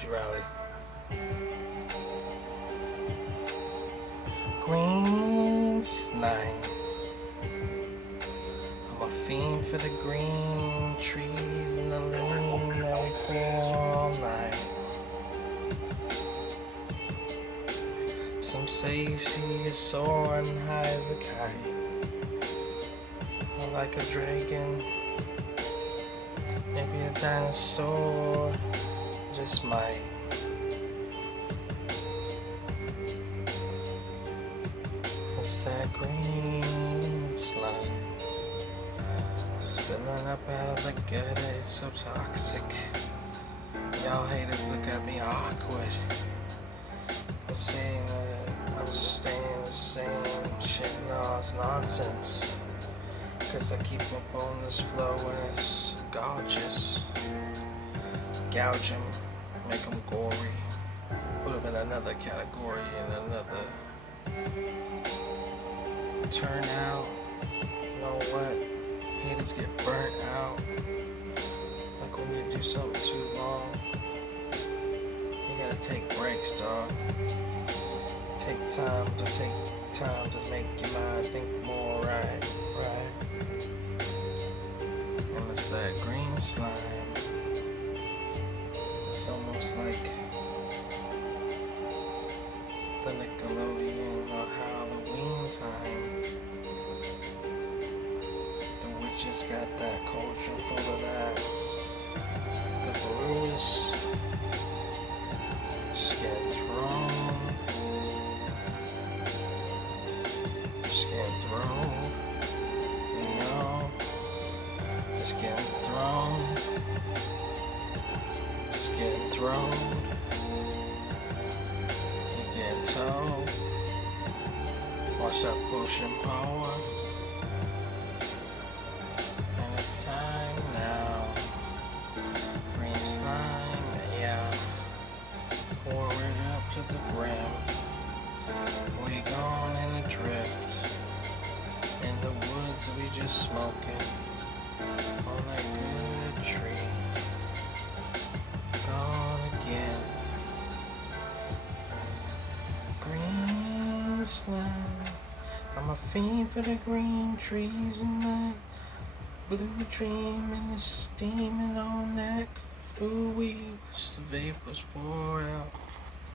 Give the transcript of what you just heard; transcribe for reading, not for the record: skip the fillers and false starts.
G-Rally. Green slime. I'm a fiend for the green trees and the lean that we pour all night. Some say you see it soaring high as a kite, or like a dragon, maybe a dinosaur, just might. It's that green slime spilling up out of the gutter. It's so toxic. Y'all haters look at me awkward, saying that I'm just staying the same shit. No, it's nonsense. Cause I keep up on this flow and it's gorgeous. Gouge 'em, make 'em gory. Put 'em in another category, in another turnout. You know what? Haters get burnt out. Like when you do something too long, you gotta take breaks, dog. Take time to make your mind think more right. And it's that green slime. It's almost like the Nickelodeon or Halloween time. The witches got that cauldron full of that. The brewers just getting thrown. Just getting thrown. You know? Just getting thrown. Just getting thrown. You get told. Watch that potion power. And it's time now. Green slime, yeah. Pour it up to the brim. We gone in a drift. In the woods we just smoking on that good tree. Gone again. Green slime. I'm a fiend for the green trees and that blue dream and the steaming on that. Ooh, we watch the vapors pour out.